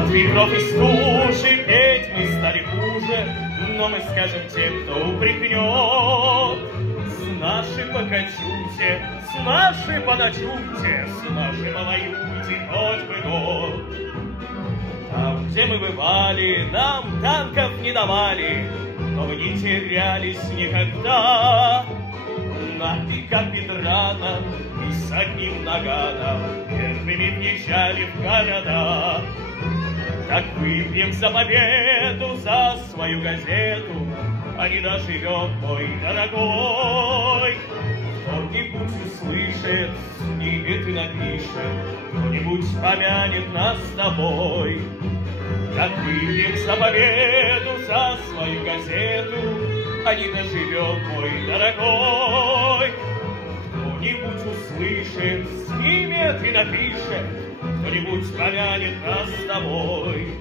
От ветров и стужи петь мы стали хуже, но мы скажем тем, кто упрекнет. С нашей покачуте, с нашей подочуте, с нашей малаюте хоть бы год. Там, где мы бывали, нам танков не давали, но мы не терялись никогда. На Пикапедраном и с одним наганом первыми въезжали в города. Так выпьем за победу, за свою газету, а не доживем, мой дорогой. Кто-нибудь услышит, снимет и напишет, кто-нибудь помянет нас с тобой. Так выпьем за победу, за свою газету, а не доживем, мой дорогой. Кто-нибудь услышит, снимет и напишет, кто-нибудь помянет нас с тобой.